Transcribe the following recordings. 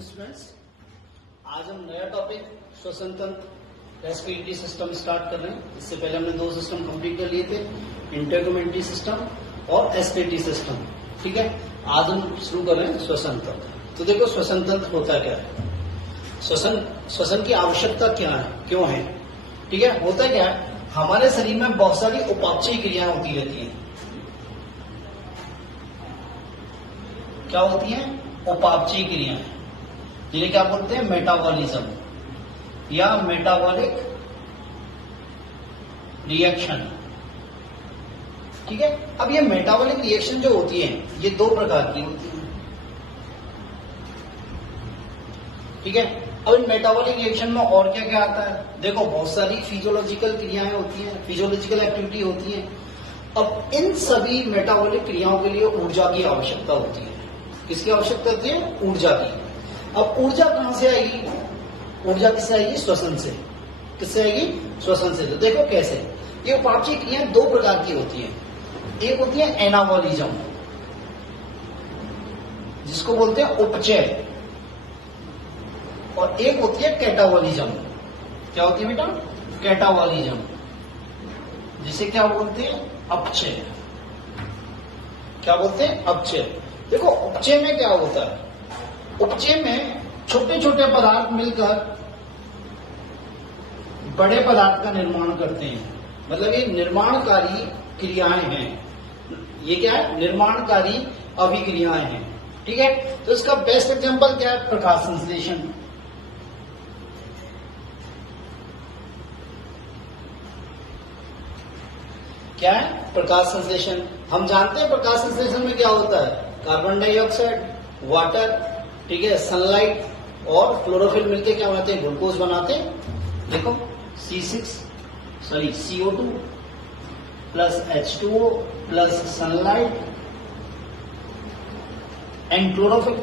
Students, आज हम नया टॉपिक श्वसन तंत्र रेस्पिरेटरी सिस्टम स्टार्ट कर रहे हैं। इससे पहले हमने दो सिस्टम कंप्लीट कर लिए थे, इंटरकम्युनिटी सिस्टम और एसपीटी सिस्टम। ठीक है, आज हम शुरू कर रहे हैं श्वसन तंत्र। तो देखो, श्वसन तंत्र होता क्या है, श्वसन की आवश्यकता क्या है, क्यों है। ठीक है, होता क्या है, हमारे शरीर में बहुत सारी उपापचयी क्रियाएं होती रहती हैं। क्या होती हैं? उपापचयी क्रियाएं, जिन्हें क्या बोलते हैं? मेटाबॉलिज्म या मेटाबॉलिक रिएक्शन। ठीक है, अब ये मेटाबॉलिक रिएक्शन जो होती है, ये दो प्रकार की होती है। ठीक है, अब इन मेटाबॉलिक रिएक्शन में और क्या क्या आता है? देखो, बहुत सारी फिजियोलॉजिकल क्रियाएं होती हैं, फिजियोलॉजिकल एक्टिविटी होती है। अब इन सभी मेटाबॉलिक क्रियाओं के लिए ऊर्जा की आवश्यकता होती है। किसकी आवश्यकता होती है? ऊर्जा की। अब ऊर्जा कहां से आएगी? ऊर्जा किससे आएगी? श्वसन से। किससे आएगी? श्वसन से। तो देखो कैसे, ये उपापचयी क्रियाएं दो प्रकार की होती हैं। एक होती है एनाबॉलिज्म, जिसको बोलते हैं उपचय, और एक होती है कैटाबॉलिज्म। क्या होती है बेटा? कैटाबॉलिज्म, जिसे क्या बोलते हैं? अपचय। क्या बोलते हैं? अपचय। देखो, उपचय में क्या होता है? उपचय में छोटे छोटे पदार्थ मिलकर बड़े पदार्थ का निर्माण करते हैं। मतलब ये निर्माणकारी क्रियाएं हैं। ये क्या है? निर्माणकारी अभिक्रियाएं हैं। ठीक है, तो इसका बेस्ट एग्जांपल क्या है? प्रकाश संश्लेषण। क्या है? प्रकाश संश्लेषण। हम जानते हैं प्रकाश संश्लेषण में क्या होता है? कार्बन डाइऑक्साइड, वाटर, ठीक है, सनलाइट और क्लोरोफिल मिलकर क्या बनाते हैं? ग्लूकोज बनाते हैं। देखो, CO2 plus H2O plus sunlight and chlorophyll,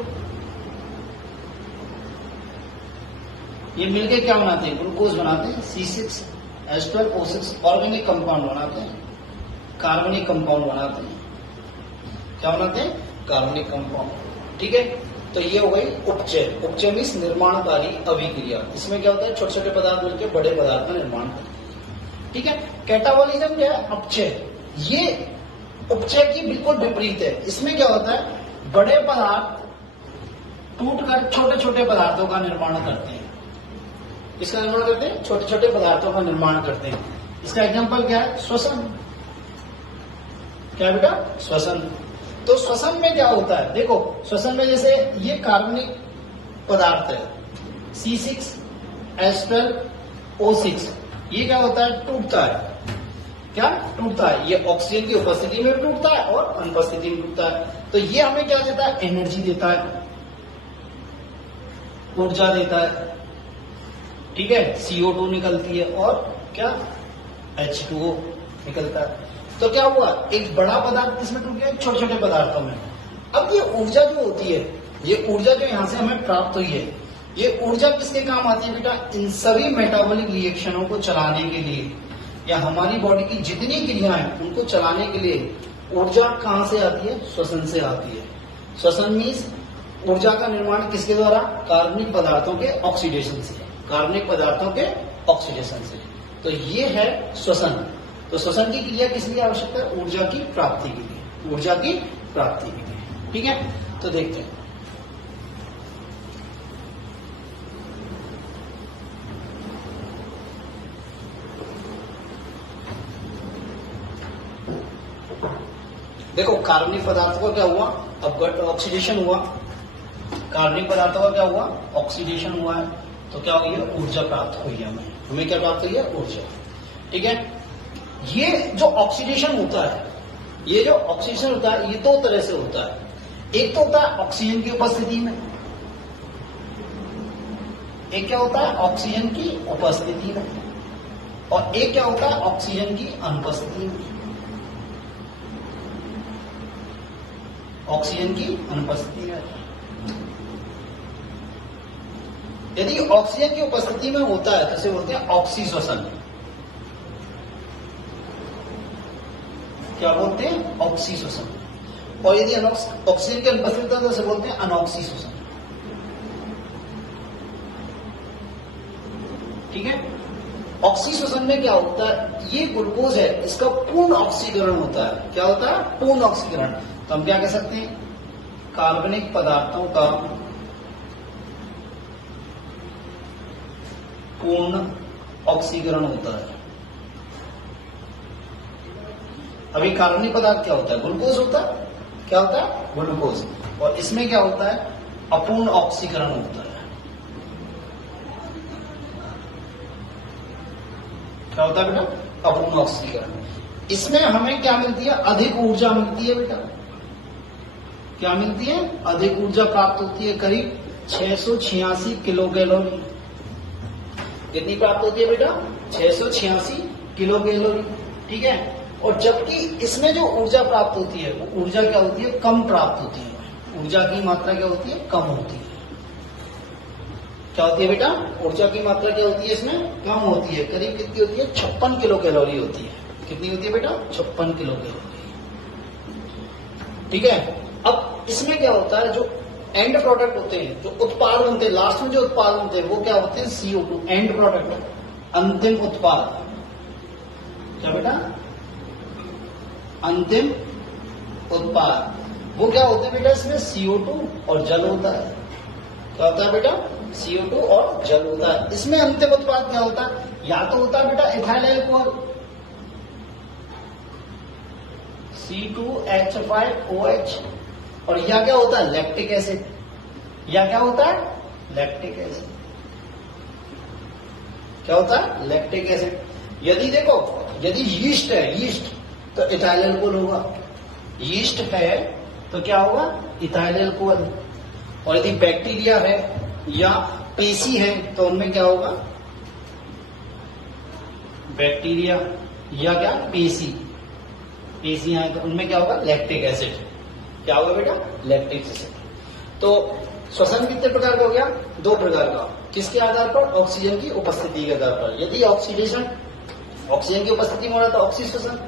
ये मिलकर क्या बनाते हैं? ग्लूकोज बनाते हैं। C6H12O6 ऑर्गेनिक कंपाउंड बनाते हैं, कार्बनिक कंपाउंड बनाते हैं। क्या बनाते हैं? कार्बनिक कंपाउंड। ठीक है, तो ये हो गई उपचय। उपचय मीन्स निर्माणकारी अभिक्रिया। इसमें क्या होता है? छोटे छोटे पदार्थ मिलकर बड़े पदार्थ का निर्माण करते हैं। ठीक है, कैटाबॉलिज्म क्या है? अपचय। ये उपचय की बिल्कुल विपरीत है। इसमें क्या होता है? बड़े पदार्थ टूटकर छोटे छोटे पदार्थों का निर्माण करते हैं। किसका निर्माण करते हैं? छोटे छोटे पदार्थों का निर्माण करते हैं। इसका एग्जाम्पल क्या है? श्वसन। क्या बेटा? श्वसन। तो श्वसन में क्या होता है? देखो, श्वसन में जैसे ये कार्बनिक पदार्थ है C6H12O6, ये क्या होता है? टूटता है। क्या टूटता है? ये ऑक्सीजन की उपस्थिति में भी टूटता है और अनुपस्थिति में टूटता है। तो ये हमें क्या देता है? एनर्जी देता है, ऊर्जा देता है। ठीक है, CO2 निकलती है और क्या? H2O निकलता है। तो क्या हुआ? एक बड़ा पदार्थ किसमें टूट गया? छोटे छोटे पदार्थों में। अब ये ऊर्जा जो होती है, ये ऊर्जा जो यहां से हमें प्राप्त हुई है, ये ऊर्जा किसके काम आती है बेटा? इन सभी मेटाबॉलिक रिएक्शनों को चलाने के लिए, या हमारी बॉडी की जितनी क्रियाएं हैं उनको चलाने के लिए ऊर्जा कहां से आती है? श्वसन से आती है। श्वसन मीन्स ऊर्जा का निर्माण किसके द्वारा? कार्बनिक पदार्थों के ऑक्सीडेशन से। कार्बनिक पदार्थों के ऑक्सीडेशन से। तो ये है श्वसन। तो श्वसन की क्रिया किस लिए आवश्यक है? ऊर्जा की प्राप्ति के लिए। ऊर्जा की प्राप्ति के लिए। ठीक है, तो देखते हैं। देखो, कार्बनिक पदार्थों का क्या हुआ? अब ऑक्सीडेशन हुआ। कार्बनिक पदार्थों का क्या हुआ? ऑक्सीडेशन हुआ है। तो क्या हुई है? ऊर्जा प्राप्त हुई है। हमें क्या प्राप्त हुई है? ऊर्जा। ठीक है, ये जो ऑक्सीडेशन होता है, ये जो ऑक्सीडेशन होता है, ये दो तरह से होता है। एक तो होता है ऑक्सीजन की उपस्थिति में, एक क्या होता है? ऑक्सीजन की उपस्थिति में, और एक क्या होता है? ऑक्सीजन की अनुपस्थिति में। ऑक्सीजन की अनुपस्थिति में। यदि ऑक्सीजन की उपस्थिति में होता है तो इसे बोलते हैं ऑक्सीश्वसन। क्या बोलते हैं? ऑक्सीश्वसन। और यदि ऑक्सीजन की अनुपस्थिति है तो इसे बोलते हैं अनऑक्सीश्वसन। ठीक है। ऑक्सीश्वसन में क्या होता है, ये ग्लूकोज है, इसका पूर्ण ऑक्सीकरण होता है। क्या होता है? पूर्ण ऑक्सीकरण। तो हम क्या कह सकते हैं, कार्बनिक पदार्थों का पूर्ण ऑक्सीकरण होता है। अभी कार्बनिक पदार्थ क्या होता है? ग्लूकोज होता है। क्या होता है? ग्लूकोज। और इसमें क्या होता है? अपूर्ण ऑक्सीकरण होता है। क्या होता है बेटा? अपूर्ण ऑक्सीकरण। इसमें हमें क्या मिलती है? अधिक ऊर्जा मिलती है बेटा। क्या मिलती है? अधिक ऊर्जा प्राप्त होती है, करीब 686 किलो कैलोरी। कितनी प्राप्त होती है बेटा? 686 किलो कैलोरी। ठीक है। और जबकि इसमें जो ऊर्जा प्राप्त होती है वो ऊर्जा क्या होती है? कम प्राप्त होती है। ऊर्जा की मात्रा क्या होती है? कम होती है। क्या होती है बेटा? ऊर्जा की मात्रा क्या होती है इसमें? कम होती है। करीब कितनी होती है? 56 किलो कैलोरी होती है। कितनी होती है बेटा? 56 किलो कैलोरी। ठीक है। अब इसमें क्या होता है, जो एंड प्रोडक्ट होते हैं, जो उत्पाद बनते हैं, लास्ट में जो उत्पाद बनते हैं वो क्या होते हैं? CO2, एंड प्रोडक्ट, अंतिम उत्पाद। क्या बेटा? अंतिम उत्पाद। वो क्या होते हैं बेटा? इसमें CO2 और जल होता है। क्या होता है बेटा? CO2 और जल होता है। इसमें अंतिम उत्पाद क्या होता है? या तो होता है बेटा इथाइल अल्कोहल, C2H5OH, और या क्या होता है? Lactic acid. या क्या होता है? Lactic acid. क्या होता है? Lactic acid. यदि देखो, यदि यीस्ट है, यीस्ट, तो इथाइल अल्कोहल होगा। यीस्ट है तो क्या होगा? Ethyl alcohol. और यदि बैक्टीरिया है या पेशी है तो उनमें क्या होगा? बैक्टीरिया या क्या? पेशी। पेशियां हैं तो उनमें क्या होगा? Lactic acid. क्या होगा बेटा? Lactic acid. तो श्वसन कितने प्रकार का हो गया? 2 प्रकार का। किसके आधार पर? ऑक्सीजन की उपस्थिति के आधार पर। यदि ऑक्सीडेशन, ऑक्सीजन की उपस्थिति में हो रहा था ऑक्सीश्वसन,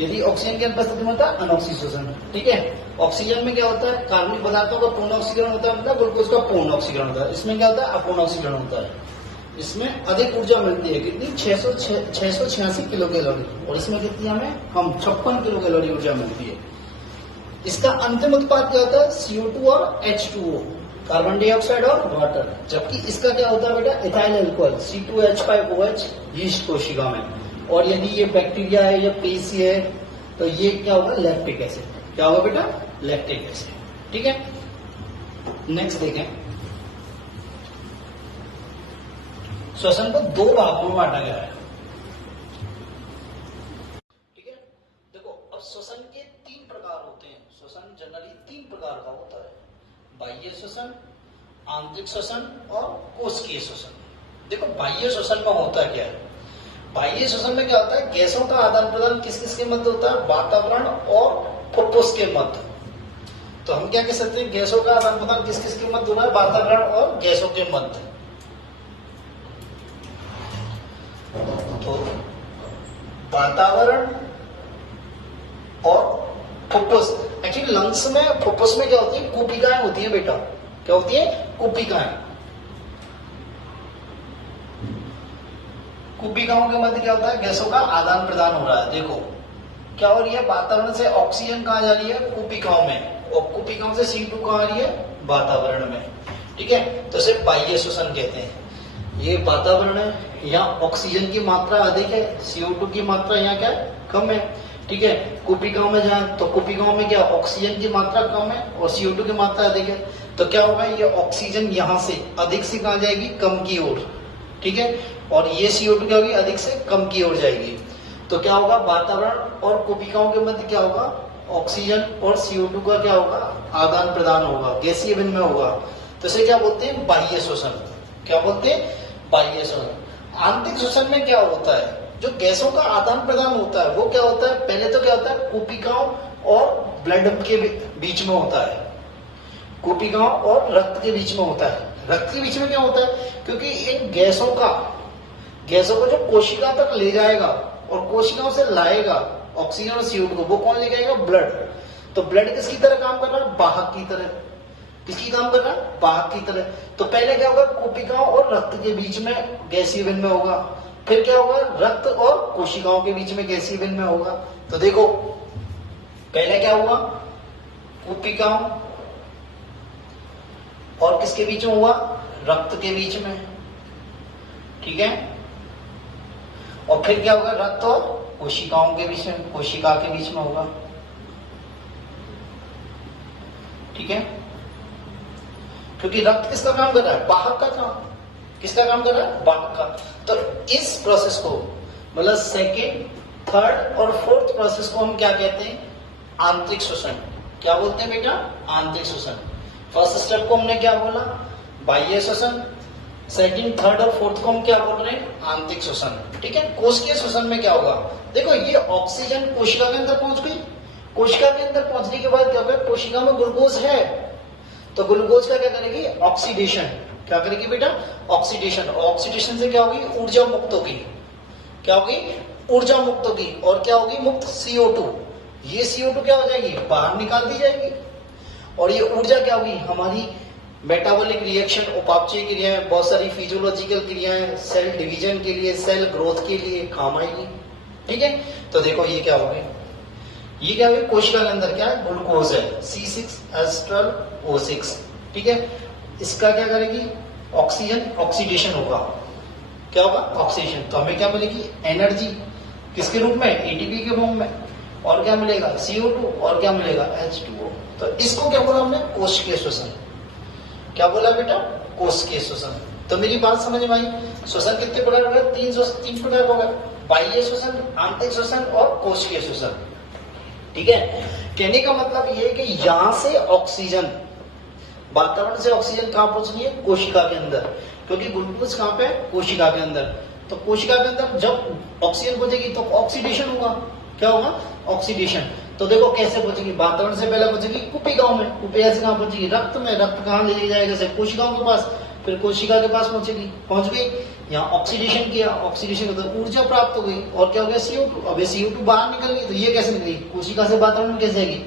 यदि ऑक्सीजन की अनुपस्थिति में होता है अनऑक्सीश्वसन। ठीक है। ऑक्सीजन में क्या होता है? कार्बनिक पदार्थों का पूर्ण ऑक्सीकरण होता है, मतलब ग्लूकोज का पूर्ण ऑक्सीकरण होता है। इसमें क्या होता है? अपूर्ण ऑक्सीकरण होता है। इसमें अधिक ऊर्जा मिलती है। कितनी? 686 किलो कैलोरी। और इसमें कितनी हमें? कम, 56 किलो कैलोरी ऊर्जा मिलती है। इसका अंतिम उत्पाद क्या होता है? CO2 और H2O, कार्बन डाइऑक्साइड और वाटर। जबकि इसका क्या होता है बेटा? इथाइल अल्कोहल, C2H5OH, यीस्ट कोशिका में। और यदि ये बैक्टीरिया है या पेशी है तो ये क्या होगा? Lactic acid. क्या होगा बेटा? Lactic acid. ठीक है। नेक्स्ट देखें, श्वसन को 2 भागों में बांटा गया है। ठीक है। देखो, अब श्वसन के 3 प्रकार होते हैं। श्वसन जनरली 3 प्रकार का होता है: बाह्य श्वसन, आंतरिक श्वसन और कोशिकीय श्वसन। देखो, बाह्य श्वसन में होता क्या है? बाह्य श्वसन में क्या होता है? गैसों का आदान प्रदान किस किस के मध्य होता है? वातावरण और फुफ्फुस के मध्य। तो हम क्या कह सकते हैं? गैसों का आदान प्रदान किस किस के मध्य हो रहा है? वातावरण और गैसों के मध्य। तो वातावरण और फुफ्फुस, एक्चुअली लंग्स में, फुफ्फुस में क्या होती है? कुपिकाएं होती है बेटा। क्या होती है? कुपिकाएं। कुपिकाओं के मध्य क्या होता है? गैसों का आदान प्रदान हो रहा है। देखो क्या हो रही है? वातावरण से ऑक्सीजन कहाँ जा रही है? कुपिकाओं में। और कुपिकाओं से CO2 कहाँ आ रही है? वातावरण में। ठीक है। तो इसे बाह्य श्वसन कहते हैं। ये वातावरण है, यहाँ ऑक्सीजन की मात्रा अधिक है, CO2 की मात्रा यहाँ क्या है? कम है। ठीक है। कुपिकाओं में जाए तो कुपिकाओं में क्या? ऑक्सीजन की मात्रा कम है और CO2 की मात्रा अधिक है। तो क्या होगा? ये ऑक्सीजन यहाँ से अधिक से कहाँ जाएगी? कम की ओर। ठीक है। और ये CO2 क्या होगी? अधिक से कम की ओर जाएगी। तो क्या होगा? वातावरण और कुपिकाओं के मध्य क्या होगा? ऑक्सीजन और CO2 का क्या होगा? आदान प्रदान होगा, गैसीय विनिमय होगा। तो इसे क्या बोलते हैं? बाह्य श्वसन। क्या बोलते हैं? बाह्य श्वसन। आंतरिक श्वसन में क्या होता है? जो गैसों का आदान प्रदान होता है वो क्या होता है? पहले तो क्या होता है? कुपिकाओं और ब्लड के बीच में होता है। कुपिकाओं और रक्त के बीच में होता है। रक्त के बीच में क्या होता है? क्योंकि इन गैसों को जो कोशिका तक ले जाएगा और कोशिकाओं से लाएगा ऑक्सीजन और CO2 को, वो कौन ले जाएगा? ब्लड। तो ब्लड किसकी तरह काम कर रहा है? वाहक की तरह। किसकी काम कर रहा है? वाहक की तरह। तो पहले क्या होगा? कोशिकाओं और रक्त के बीच में गैसीय विनिमय होगा। फिर क्या होगा? रक्त और कोशिकाओं के बीच में गैसीय विनिमय होगा। तो देखो पहले क्या हुआ? कोशिकाओं और किसके बीच में हुआ? रक्त के बीच में, ठीक है। और फिर क्या होगा? रक्त और कोशिकाओं के बीच में, कोशिका के बीच में होगा, ठीक है। क्योंकि रक्त किसका काम कर रहा है? वाहक का काम। किसका काम कर रहा है? वाहक का। तो इस प्रोसेस को मतलब सेकेंड, थर्ड और फोर्थ प्रोसेस को हम क्या कहते हैं? आंतरिक श्वसन। क्या बोलते हैं बेटा? आंतरिक श्वसन। फर्स्ट स्टेप को हमने क्या बोला? बाह्य श्वसन। सेकंड, थर्ड और फोर्थ को हम क्या बोल रहे हैं? आंतरिक श्वसन, ठीक है। कोशिकीय श्वसन में क्या होगा? देखो ये ऑक्सीजन कोशिका के अंदर पहुंच गई। कोशिका के अंदर पहुंचने के बाद क्या होगा? कोशिका में ग्लूकोज है, तो ग्लूकोज का क्या करेगी? ऑक्सीडेशन। क्या करेगी बेटा? ऑक्सीडेशन। ऑक्सीडेशन से क्या होगी? ऊर्जा मुक्त होगी। क्या होगी? ऊर्जा मुक्त होगी। और क्या होगी? मुक्त CO2। ये CO2 क्या हो जाएगी? बाहर निकाल दी जाएगी। और ये ऊर्जा क्या होगी? हमारी मेटाबॉलिक रिएक्शन, उपापचय क्रियाएं, बहुत सारी फिजियोलॉजिकल क्रियाएं, सेल डिवीजन के लिए, सेल ग्रोथ के लिए काम आएगी, ठीक है। तो देखो ये क्या हो गया? ये क्या है? कोशिका के अंदर क्या है? ग्लूकोज है, C6H12O6, ठीक है। इसका क्या करेगी? ऑक्सीजन, ऑक्सीडेशन होगा। क्या होगा? ऑक्सीडेशन। तो हमें क्या मिलेगी? एनर्जी। किसके रूप में? ATP के फॉर्म में। और क्या मिलेगा? CO2। और क्या मिलेगा? H2O। तो इसको क्या बोला हमने? कोशिकीय श्वसन। क्या बोला बेटा? कोशिकीय श्वसन। तो मेरी बात समझ में आई? श्वसन कितने प्रकार हो गए? तीन प्रकार हो गए, बाह्य श्वसन, आंतरिक श्वसन और कोशिकीय श्वसन, ठीक है। कहने का मतलब ये है कि यहां से ऑक्सीजन, वातावरण से ऑक्सीजन कहां पहुंचनी है? कोशिका के अंदर। क्योंकि ग्लूकोज कहां पे? कोशिका के अंदर। तो कोशिका के अंदर जब ऑक्सीजन पहुंचेगी तो ऑक्सीडेशन होगा। क्या होगा? ऑक्सीडेशन। तो देखो कैसे पहुंचेगी? वातावरण से पहले पहुंचेगी कोशिकाओं में। कोशिका से कहां पहुंचेगी? रक्त में। रक्त कहां ले जाएगा? से कोशिकाओं के पास, फिर कोशिका के पास पहुंचेगी। पहुंच गई, यहाँ ऑक्सीडेशन किया, ऑक्सीडेशन तो ऊर्जा प्राप्त हो गई। और क्या हो गया? CO2। अब ये CO2 बाहर निकल गई, तो ये कैसे निकली? कोशिका से वातावरण में कैसे जाएगी?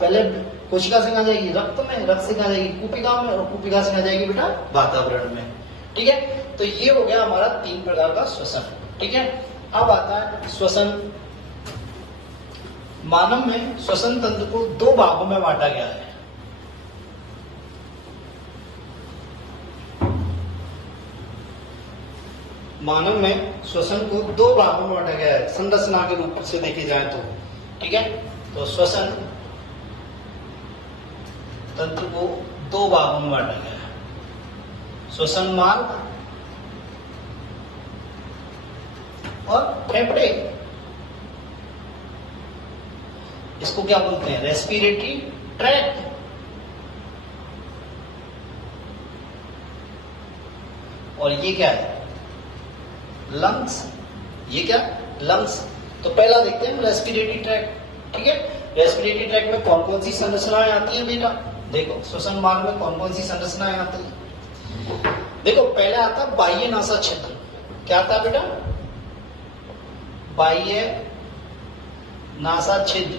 पहले कोशिका से कहां जाएगी? रक्त में। रक्त से कहां जाएगी? कोशिका में। और कोशिका से कहां जाएगी बेटा? वातावरण में, ठीक है। तो ये हो गया हमारा 3 प्रकार का श्वसन, ठीक है। अब आता है श्वसन। मानव में श्वसन तंत्र को 2 भागों में बांटा गया है। मानव में श्वसन को 2 भागों में बांटा गया है, संरचना के रूप से देखे जाए तो, ठीक है। तो श्वसन तंत्र को 2 भागों में बांटा गया है, श्वसन मार्ग और फेफड़े। इसको क्या बोलते हैं? Respiratory tract. और ये क्या है? लंग्स। ये क्या? लंग्स। तो पहला देखते हैं रेस्पिरेटरी ट्रैक्ट, ठीक है। रेस्पिरेटरी ट्रैक्ट में कौन कौन सी संरचनाएं आती है बेटा? देखो श्वसन मार्ग में कौन कौन सी संरचनाएं आती है? देखो पहले आता है बाह्य नासा छिद्र। क्या आता है बेटा? बाह्य नासा छिद्र,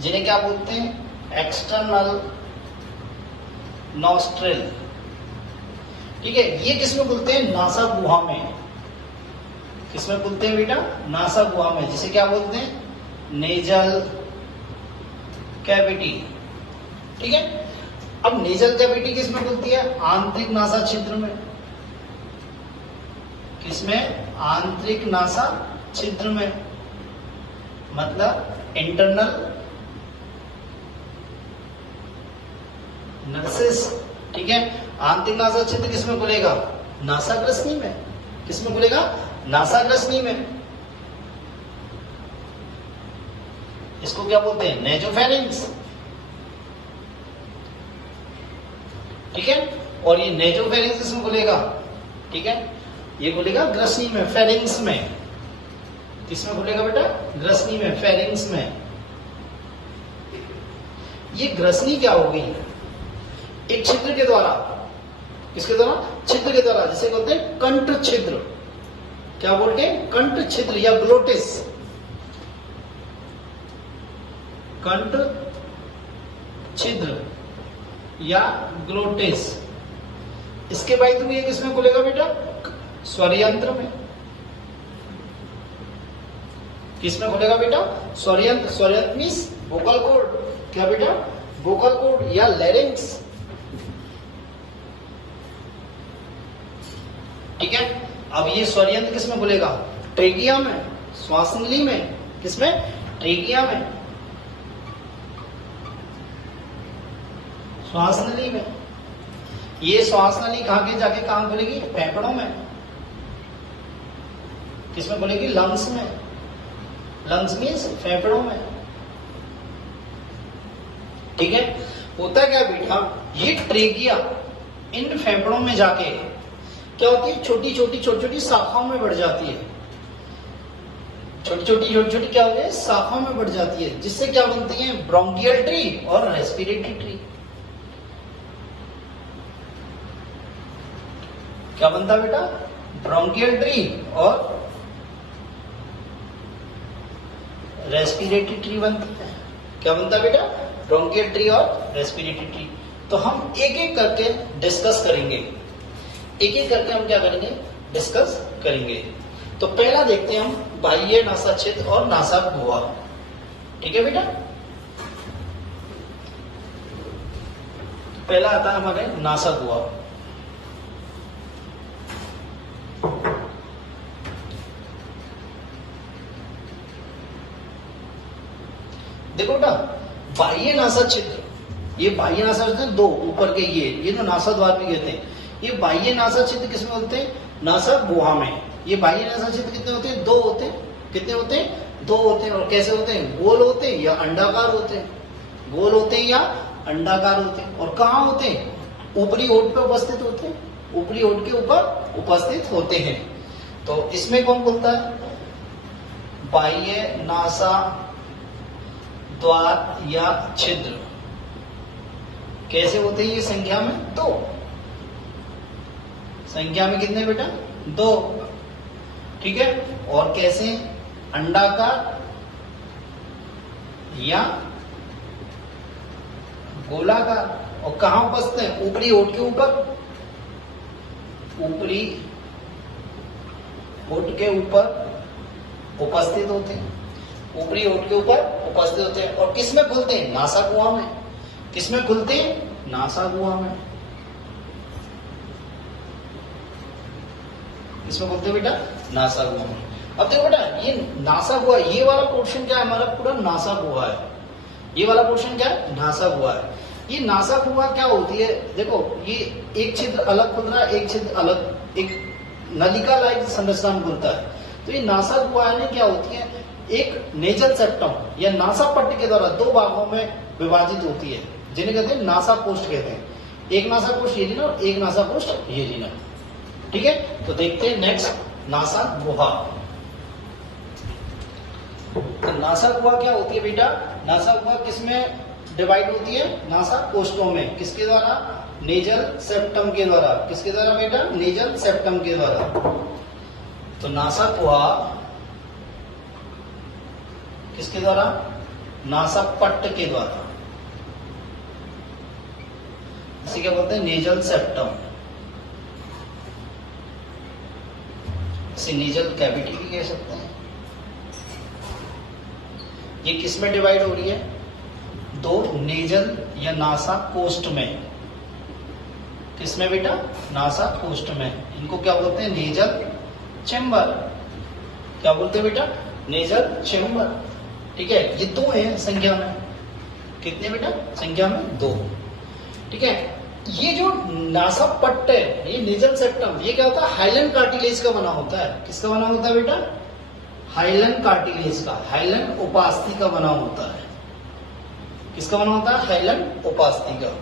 जिन्हें क्या बोलते हैं? एक्सटर्नल नॉस्ट्रिल, ठीक है। ये किसमें बोलते हैं? नासा गुहा में। किसमें बोलते हैं बेटा? नासा गुहा में, जिसे क्या बोलते हैं? नेजल कैविटी, ठीक है। अब नेजल कैविटी किसमें बोलती है? आंतरिक नासा छिद्र में। किसमें? आंतरिक नासा छिद्र में, मतलब इंटरनल नर्सिस, ठीक है। आंतरिक नासा छिद्र किसमें खुलेगा? नासाग्रसनी में। किसमें खुलेगा? नासाग्रसनी में। इसको क्या बोलते हैं? नेजोफेरिंक्स, ठीक है। और ये नेजोफेरिंक्स किसमें खुलेगा? ठीक है, ये खुलेगा ग्रसनी में, फेरिंग्स में। किसमें खुलेगा बेटा? ग्रसनी में, फेरिंग्स में। ये ग्रसनी क्या होगी? एक छिद्र के द्वारा, किसके द्वारा? छिद्र के द्वारा, जिसे बोलते हैं कंठ छिद्र। क्या बोलते हैं? कंठ छिद्र या ग्लोटिस। कंठ छिद्र या ग्लोटिस। इसके बाद भी ये किसमें खुलेगा बेटा? स्वर यंत्र में। किसमें खुलेगा बेटा? स्वर यंत्र। स्वर यंत्र मीन्स वोकल कॉर्ड। क्या बेटा? वोकल कॉर्ड या लैरिंक्स। ठीक है। अब ये स्वर यंत्र किसमें खुलेगा? ट्रेकिया में, श्वास नली में। किसमें? ट्रेकिया में, श्वास नली में। ये श्वास नली कहां के जाके कहां खुलेगी? फेफड़ों में। किसमें खुलेगी? लंग्स में। लंग्स मीन्स फेफड़ों में। ठीक है। होता क्या बेटा? ये ट्रेकिया इन फेफड़ों में जाके क्या होती है? छोटी छोटी शाखाओं में बढ़ जाती है। छोटी छोटी क्या होती है? शाखाओं में बढ़ जाती है, जिससे क्या बनती है? ब्रोंकियल ट्री और रेस्पिरेटरी ट्री। क्या बनता है बेटा? ब्रोंकियल ट्री और रेस्पिरेटरी ट्री बनती है। क्या बनता है बेटा? ब्रोंकियल ट्री और रेस्पिरेटरी ट्री। तो हम एक एक करके डिस्कस करेंगे। एक एक करके हम क्या करेंगे? डिस्कस करेंगे। तो पहला देखते हैं हम बाह्य नासा छिद्र और नासा गुहा। ठीक है बेटा। पहला आता है हमारे नासा गुहा। देखो बेटा, बाह्य नासा छिद्र, ये बाह्य नासा छिद्र दो ऊपर के, ये जो नासा द्वार भी कहते हैं, ये बाह्य नासा छिद्र किसमें होते हैं? नासा गुहा में। ये बाह्य नासा छिद्र कितने होते हैं? दो होते हैं। कितने होते हैं? दो होते हैं। और कैसे होते हैं? गोल होते हैं या अंडाकार होते हैं? गोल होते हैं या अंडाकार होते हैं। और कहाँ होते हैं? ऊपरी होठ पे उपस्थित होते हैं। ऊपरी होठ के ऊपर उपस्थित होते हैं। तो इसमें कौन बोलता है? बाह्य नासा द्वार या छिद्र। कैसे होते हैं ये? संख्या में दो। संख्या में कितने बेटा? दो। ठीक है। और कैसे? अंडाकार या गोलाकार। और कहां उपस्थित हैं? ऊपरी होठ के ऊपर। ऊपरी होठ के ऊपर उपस्थित होते हैं। ऊपरी होठ के ऊपर उपस्थित होते हैं। और किसमें खुलते हैं? नासा गुहा में। किसमें खुलते हैं? नासा गुहा में। किसमें खुलते हैं बेटा? नासा गुहा में। अब देखो बेटा, ये नासा गुहा, ये वाला पोर्शन क्या है? हमारा पूरा नासा गुहा है। ये वाला पोर्शन क्या है? नासा गुहा है। ये नासा गुहा क्या होती है? देखो, ये एक छिद्र अलग खुल रहा है, एक छिद्र अलग, एक नलिका लाइक संरचना में खुलता है। तो ये नासा गुहा में क्या होती है? एक नेजल सेप्टम या नासा पट्ट के द्वारा दो भागों में विभाजित होती है, जिन्हें कहते हैं नासा कोष्ठ कहते हैं। एक नासा कोष्ठ ये लेना और एक नासा कोष्ठ ये लेना। ठीक है। तो देखते हैं नेक्स्ट नासा गुहा। तो नासा गुहा क्या होती है बेटा? नासा गुहा किसमें डिवाइड होती है? नासा कोष्ठों में। किसके द्वारा? नेजल सेप्टम के द्वारा। किसके द्वारा बेटा? नेजल सेप्टम के द्वारा। तो नासा गुहा किसके द्वारा? नासा पट्ट के द्वारा। इसे क्या बोलते हैं? Nasal septum. इसे नेजल कैविटी भी कह सकते हैं। ये किस में डिवाइड हो रही है? दो नेजल या नासा कोष्ठ में। किसमें बेटा? नासा कोष्ठ में। इनको क्या बोलते हैं? Nasal chamber. क्या बोलते हैं बेटा? Nasal chamber. ठीक है। ये दो है संख्या में। कितने बेटा? संख्या में दो। ठीक है। ये जो नासा पट्ट है, ये नेजल सेप्टम, ये क्या होता है? हाइलन कार्टिलेज का बना होता है। किसका बना होता है बेटा? हाइलन कार्टिलेज का, हाइलन उपास्थि का बना होता है। किसका बना होता है? हाइलन उपास्थि का।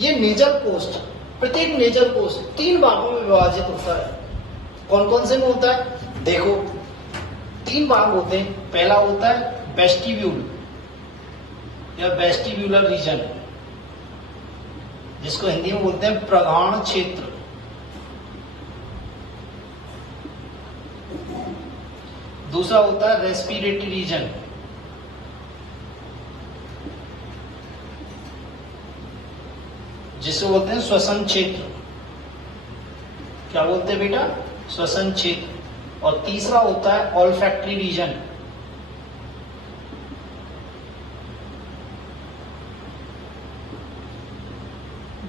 ये नेजल कोष्ठ, प्रत्येक नेजल कोष्ठ तीन भागों में विभाजित होता है। कौन कौन से में होता है? देखो, तीन भाग होते हैं। पहला होता है वेस्टिब्यूल या वेस्टिब्यूलर रीजन, जिसको हिंदी में बोलते हैं प्रगाढ़ क्षेत्र। दूसरा होता है रेस्पिरेटरी रीजन, जिसे बोलते हैं श्वसन क्षेत्र। क्या बोलते हैं बेटा? श्वसन क्षेत्र। और तीसरा होता है ऑल्फैक्टरी रीजन।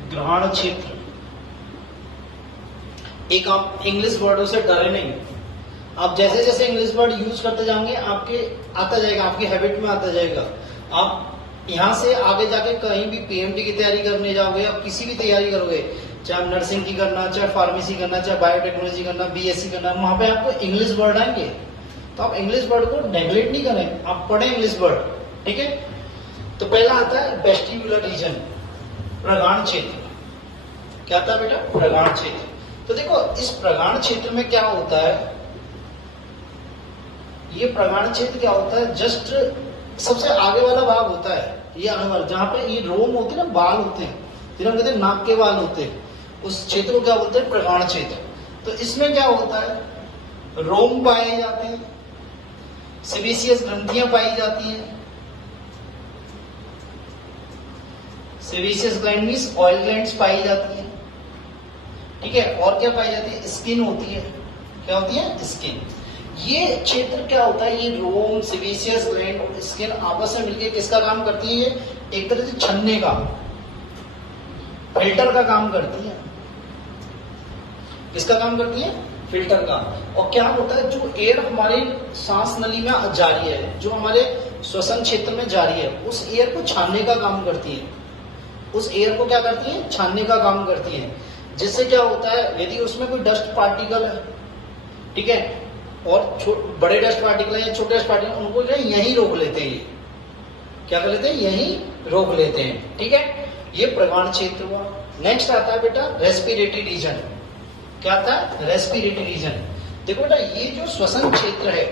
घ्राण क्षेत्र। एक आप इंग्लिश वर्डों से डरे नहीं, आप जैसे जैसे इंग्लिश वर्ड यूज करते जाओगे आपके आता जाएगा, आपकी हैबिट में आता जाएगा। आप यहाँ से आगे जाके कहीं भी पीएमटी की तैयारी करने जाओगे, आप किसी भी तैयारी करोगे, चाहे नर्सिंग की करना, चाहे फार्मेसी करना, चाहे बायोटेक्नोलॉजी करना, बीएससी करना, वहां पे आपको इंग्लिश वर्ड आएंगे। तो आप इंग्लिश वर्ड को नेग्लेक्ट नहीं करें, आप पढ़ें इंग्लिश वर्ड, ठीक है। तो पहला आता है वेस्टिब्युलर रीजन, प्रगाढ़ क्षेत्र। क्या आता है बेटा? प्रगाढ़ क्षेत्र। तो देखो इस प्रगाढ़ क्षेत्र में क्या होता है, ये प्रगाढ़ क्षेत्र क्या होता है, जस्ट सबसे आगे वाला भाग होता है, ये आगे वाला जहां पे ये रोम होते हैं ना, बाल होते हैं, फिर हम कहते हैं नाक के बाल होते हैं, उस क्षेत्र को क्या बोलते हैं? प्रगाढ़ क्षेत्र। तो इसमें क्या होता है, रोम पाए जाते हैं, सेबेसियस ग्रंथियां पाई जाती हैं। Sebaceous gland means oil glands पाई जाती है, ठीक है। और क्या पाई जाती है? स्किन होती है। क्या होती है? स्किन। ये क्षेत्र क्या होता है, ये रोम, सेबेसियस ग्लैंड और स्किन आपस में मिलकर किसका काम करती है? ये एक तरह से छन्ने का, फिल्टर का काम करती है। किसका काम करती है? फिल्टर का। और क्या होता है, जो एयर हमारे सांस नली में जा रही है, जो हमारे श्वसन क्षेत्र में जा रही है, उस एयर को छानने का काम करती है। उस एयर को क्या करती है? छानने का काम करती है। जिससे क्या होता है, यदि उसमें कोई डस्ट पार्टिकल है, ठीक है, और बड़े डस्ट पार्टिकल या छोटे डस्ट पार्टिकल, उनको यही रोक लेते हैं। ये क्या कर लेते हैं? यही रोक लेते हैं, ठीक है। ये प्रगाढ़ क्षेत्र हुआ। नेक्स्ट आता है बेटा रेस्पिरेटरी रीजन। क्या आता है? Respiratory reason. देखो बेटा, ये जो श्वसन क्षेत्र है,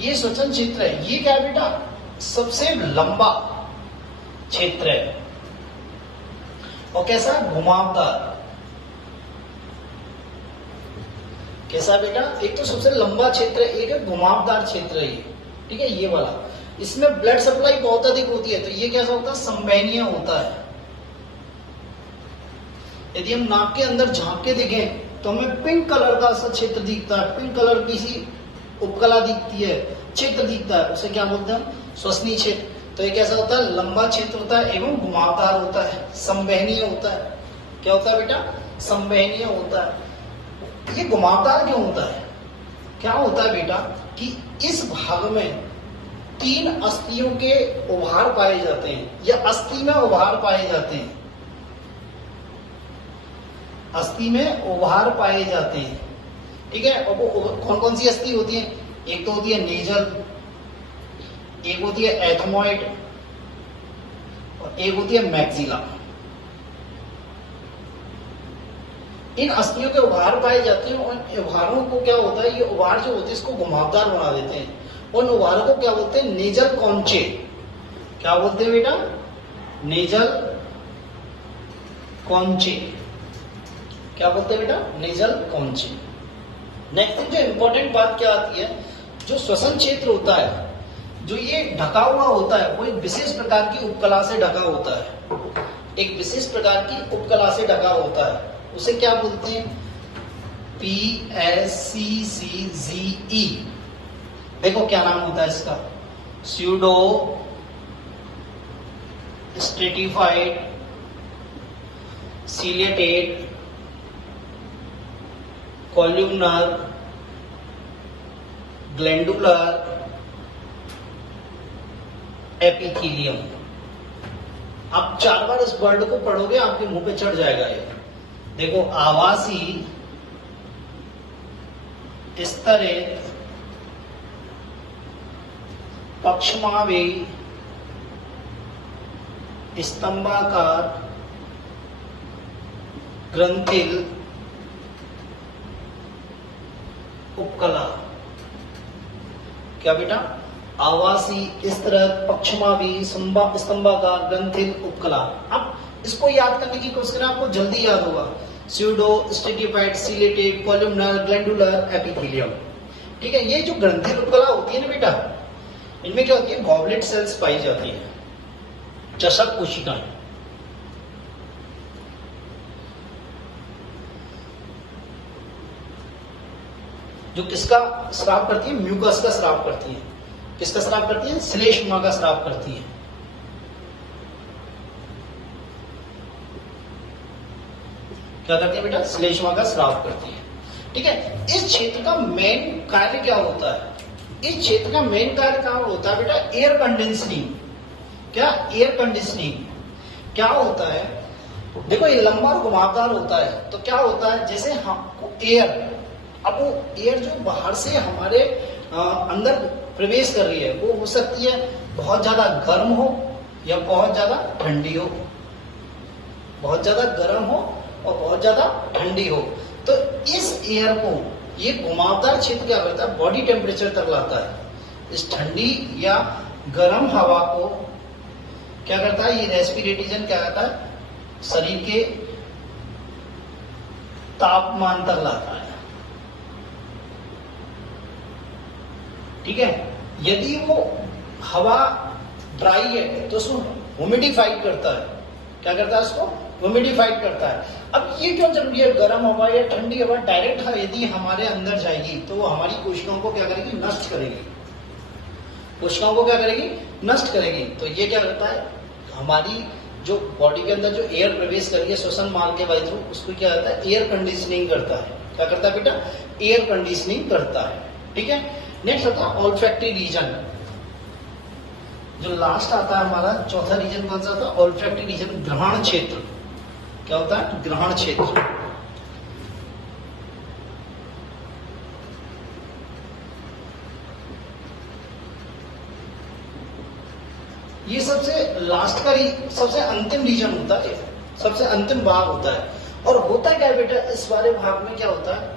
ये श्वसन क्षेत्र है, ये क्या है बेटा? सबसे लंबा क्षेत्र है। और कैसा? घुमावदार। कैसा बेटा? एक तो सबसे लंबा क्षेत्र है, एक है घुमावदार क्षेत्र है, ठीक है, ये वाला। इसमें ब्लड सप्लाई बहुत अधिक होती है, तो ये कैसा होता है? संवहनीय होता है। यदि हम नाक के अंदर झांक के देखें तो हमें पिंक कलर का सा क्षेत्र दिखता है, पिंक कलर की सी उपकला दिखती है, क्षेत्र दिखता है, उसे क्या बोलते हैं? श्वसनीय क्षेत्र। तो ये कैसा होता है? लंबा क्षेत्र होता है एवं घुमावदार होता है, संवहनीय होता है। क्या होता है बेटा? संवहनीय होता है। ये घुमावदार क्यों होता है? क्या होता है बेटा कि इस भाग में 3 अस्थियों के उभार पाए जाते हैं, या अस्थि में उभार पाए जाते हैं। अस्थि में उभार पाए जाते हैं, ठीक है। और वो कौन कौन सी अस्थि होती है? एक तो होती है नेजल, एक होती है एथमॉइड, और एक होती है मैक्सिला। इन अस्थियों के उभार पाए जाते हैं, और उभारों को क्या होता है, ये उभार जो होते हैं इसको घुमावदार बना देते हैं। उन उभारों को क्या बोलते हैं? नेजल कॉन्चे। क्या बोलते हैं बेटा? नेजल कॉन्चे। क्या बोलते हैं बेटा? नेजल कॉन्चे। नेक्स्ट जो इंपॉर्टेंट बात क्या आती है, जो श्वसन क्षेत्र होता है, जो ये ढका हुआ होता है, वो एक विशेष प्रकार की उपकला से ढका होता है। एक विशेष प्रकार की उपकला से ढका होता है, उसे क्या बोलते हैं? PSCCGE। देखो क्या नाम होता है इसका? Pseudo stratified ciliated columnar glandular epithelium. आप 4 बार इस वर्ड को पढ़ोगे, आपके मुंह पे चढ़ जाएगा ये। देखो, आवासी, स्तरित, पक्षमावी, स्तंभाकार, ग्रंथिल, उपकला। क्या बेटा? आवासी, स्तरित, पक्षमावी, स्तंभाकार, ग्रंथिल, उपकला। अब इसको याद करने की कोशिश करें, आपको जल्दी याद होगा। Pseudo stratified ciliated columnar glandular epithelium, ठीक है। ये जो ग्रंथिल उपकला होती है ना बेटा, इनमें क्या होती है? गॉबलेट सेल्स पाई जाती है। चषक कोशिकाएं, जो किसका स्राव करती है? म्यूकस का स्राव करती है। किसका स्राव करती है? श्लेष्मा का स्राव करती है। क्या करती है बेटा? श्लेष्मा का स्राव करती है। ठीक है, इस क्षेत्र का मेन कार्य क्या होता है? इस क्षेत्र का मेन कार्य क्या होता है बेटा? Air conditioning. क्या? Air conditioning. क्या होता है? देखो ये लंबा और घुमावदार होता है, तो क्या होता है, जैसे हम एयर, अब वो एयर जो बाहर से हमारे अंदर प्रवेश कर रही है, वो हो सकती है बहुत ज्यादा गर्म हो या बहुत ज्यादा ठंडी हो, बहुत ज्यादा गर्म हो और बहुत ज्यादा ठंडी हो। तो इस एयर को ये घुमावदार क्षेत्र क्या करता है? बॉडी टेम्परेचर तक लाता है। इस ठंडी या गर्म हवा को क्या करता है? ये रेस्पिरेटिजन क्या करता है? शरीर के तापमान तक लाता है। ठीक है, यदि वो हवा ड्राई है तो उसको ह्यूमिडिफाइड करता है। क्या करता है? उसको ह्यूमिडिफाइड करता है। अब ये क्यों जरूरी है? गर्म हवा या ठंडी हवा डायरेक्ट यदि हमारे अंदर जाएगी तो वो हमारी कोशिकाओं को क्या करेगी? नष्ट करेगी। कोशिकाओं को क्या करेगी? नष्ट करेगी। तो ये क्या करता है? हमारी जो बॉडी के अंदर जो एयर प्रवेश करेगी श्वसन मार्ग के वायु, उसको क्या करता है? एयर कंडीशनिंग करता है। क्या करता है बेटा? एयर कंडीशनिंग करता है। ठीक है, नेक्स्ट आता है ऑल्फैक्टरी रीजन। जो लास्ट आता है हमारा चौथा रीजन कौन सा था? ऑल्फैक्टरी रीजन, ग्रहण क्षेत्र। क्या होता है? ग्रहण क्षेत्र। ये सबसे लास्ट का सबसे अंतिम रीजन होता है, सबसे अंतिम भाग होता है। और होता है क्या बेटा? इस वाले भाग में क्या होता है?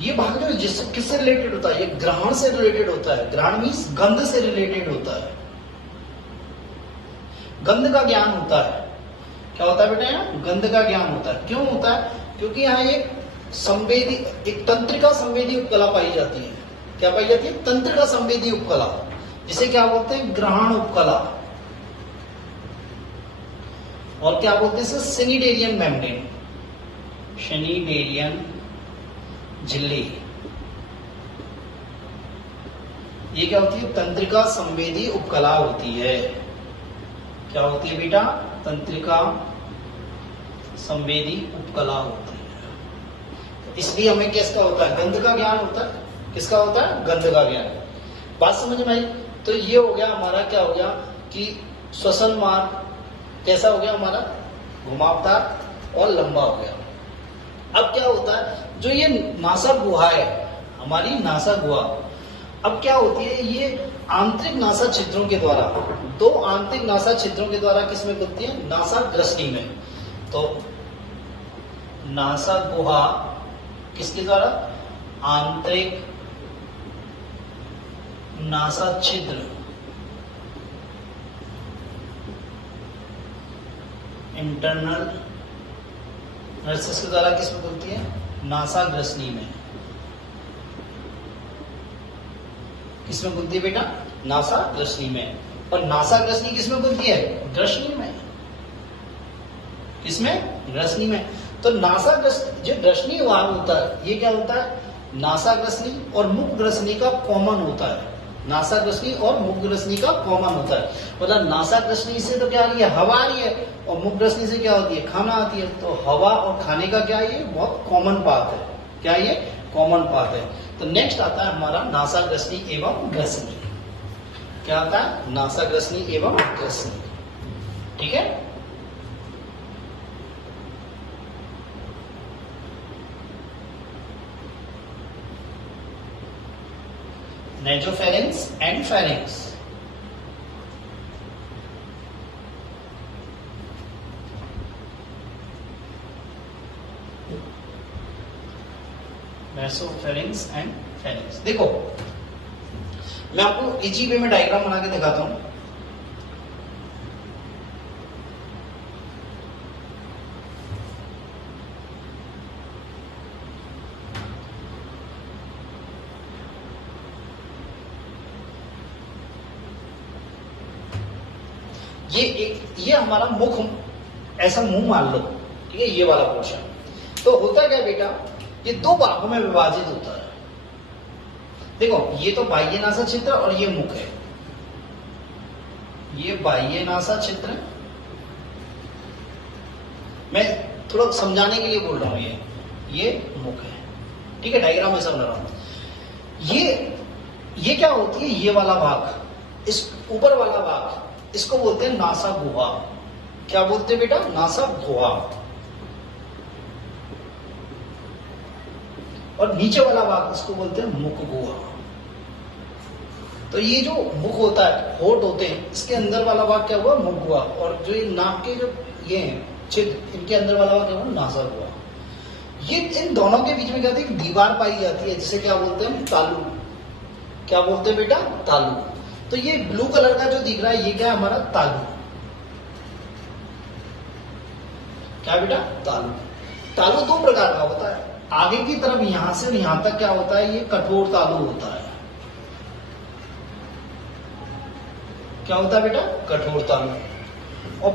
ये भाग जो किससे रिलेटेड होता है? ये ग्रहण से रिलेटेड होता है। ग्रहण मीन्स गंध से रिलेटेड होता है। गंध का ज्ञान होता है। क्या होता है बेटा? यहाँ गंध का ज्ञान होता है। क्यों होता है? क्योंकि यहाँ एक संवेदी, एक तंत्रिका संवेदी उपकला पाई जाती है। क्या पाई जाती है? तंत्रिका संवेदी उपकला, जिसे क्या बोलते हैं? ग्रहण उपकला। और क्या बोलते हैं इसे? सेनिटेरियन मेम्ब्रेन, सेनिटेरियन झिल्ली। ये क्या होती है? तंत्रिका संवेदी उपकला होती है। क्या होती है बेटा? तंत्रिका संवेदी उपकला होती है। इसलिए हमें किसका होता है? गंध का ज्ञान होता है। किसका होता है? गंध का ज्ञान। बात समझ में आई? तो ये हो गया हमारा, क्या हो गया कि श्वसन मार्ग कैसा हो गया हमारा? घुमावदार और लंबा हो गया। अब क्या होता है? जो ये नासा गुहा है, हमारी नासा गुहा, अब क्या होती है? ये आंतरिक नासा छिद्रों के द्वारा, दो आंतरिक नासा छिद्रों के द्वारा किसमें खुलती है? नासा ग्रसनी में। तो नासा गुहा किसके द्वारा? आंतरिक नासा छिद्र, इंटरनल नर्सेस के द्वारा किसमें खुलती है? नासा ग्रसनी में। किसमें खुलती है बेटा? नासा ग्रसनी में। और नासा ग्रसनी किसमें खुलती है? ग्रसनी में। किसमें? ग्रसनी में। तो नासा जो ग्रसनी भाग होता है, ये क्या होता है? नासा ग्रसनी और मुख ग्रसनी का कॉमन होता है। नासा ग्रसनी और मुख ग्रसनी का कॉमन होता है। मतलब नासा ग्रसनी से तो क्या आ रही है? हवा आ रही है, और मुख ग्रसनी से क्या होती है? खाना आती है। तो हवा और खाने का क्या है? ये बहुत कॉमन पाथ है। क्या ये? कॉमन पाथ है। तो नेक्स्ट आता है हमारा नासा ग्रसनी एवं ग्रसनी। क्या आता है? नासा ग्रसनी एवं ग्रसनी। ठीक है, नेजोफेरेंस एंड फेरेंस। नेजोफेरेंस एंड फेरेंस। देखो मैं आपको इजी वे में डायग्राम बना के दिखाता हूं। ये हमारा मुख, ऐसा मुंह मान लो, ठीक है, ये वाला पोर्शन। तो होता क्या बेटा, ये दो भागों में विभाजित होता है। देखो ये तो बाह्य नासा छिद्र और ये मुख है, ये बाह्य नासा छिद्र है। मैं थोड़ा समझाने के लिए बोल रहा हूं, ये मुख है, ठीक है, डायग्राम ऐसा बना रहा हूं। ये क्या होती है, ये वाला भाग, इस ऊपर वाला भाग, इसको बोलते हैं नासा गुहा। क्या बोलते हैं बेटा, नासा गुहा। और नीचे वाला भाग इसको बोलते हैं मुख गुहा। तो ये जो मुख होता है, होठ होते हैं, इसके अंदर वाला भाग क्या हुआ, मुख गुहा। और जो ये नाक के जो ये हैं छिद्र, इनके अंदर वाला भाग क्या हुआ, नासा गुहा। ये इन दोनों के बीच में क्या होती है, दीवार पाई जाती है, जिसे क्या बोलते हैं, तालु। क्या बोलते हैं बेटा, तालु। तो ये ब्लू कलर का जो दिख रहा है, ये क्या है, हमारा तालु। क्या बेटा, तालु। तालु दो प्रकार का होता है, आगे की तरफ यहां से यहां तक क्या होता है, ये कठोर तालु होता है। क्या होता है बेटा, कठोर तालु। और